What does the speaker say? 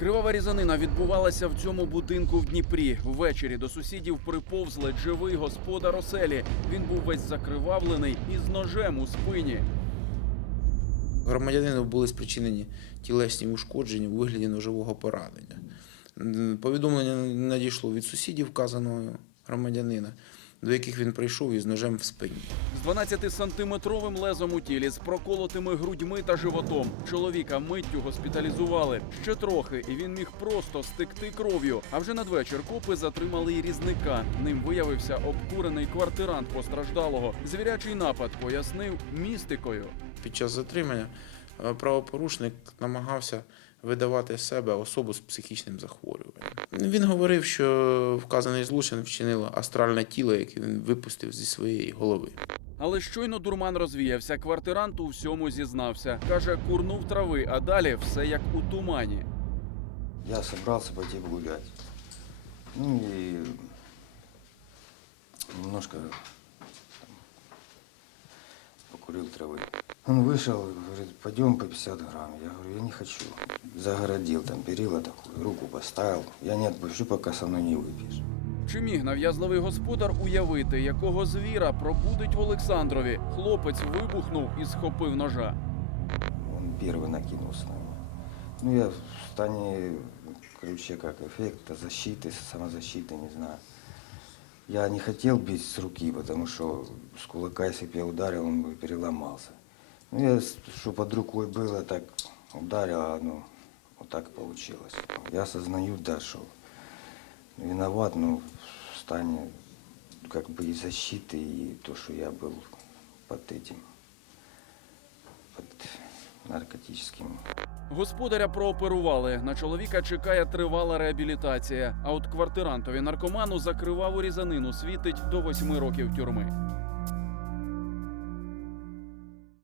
Кривава різанина відбувалася в цьому будинку в Дніпрі. Ввечері до сусідів приповз ледь живий господар оселі. Він був весь закривавлений і з ножем у спині. Громадянину були спричинені тілесні ушкодження у вигляді ножового поранення. Повідомлення надійшло від сусідів вказаного громадянина, до яких він прийшов із ножем в спині. З 12-сантиметровим лезом у тілі, з проколотими грудьми та животом. Чоловіка миттю госпіталізували. Ще трохи, і він міг просто стекти кров'ю. А вже надвечір копи затримали й різника. Ним виявився обкурений квартирант постраждалого. Звірячий напад пояснив містикою. Під час затримання е, правопорушник намагався видавати себе особу з психічним захворюванням. Він говорив, що вказаний злочин вчинило астральне тіло, яке він випустив зі своєї голови. Але щойно дурман розвіявся, квартирант у всьому зізнався. Каже, курнув трави, а далі все як у тумані. Я собрался пойти погулять. Ну и немножко там, покурил травы. Он вышел, говорит, пойдем по 50 грамм. Я говорю, я не хочу. Загородил там перила такую, руку поставил. Я не отпущу, пока со мной не выпьешь. Чи міг нав'язливий господар уявити, якого звіра пробудить в Олександрові? Хлопець вибухнув і схопив ножа. Он первый накинулся на меня. Ну, я в стане ключе как эффекта, защиты, самозащиты, не знаю. Я не хотел бить с руки, потому что с кулака, если бы я ударил, он бы переломался. Ну, я, что под рукой было, так ударил, а ну, вот так получилось. Я осознаю, да, что виноват, но в стане как бы и защиты, и то, что я был под этим, под наркотическим Господаря прооперували. На чоловіка чекає тривала реабілітація. А от квартирантові наркоману закриваву різанину світить до восьми років тюрми.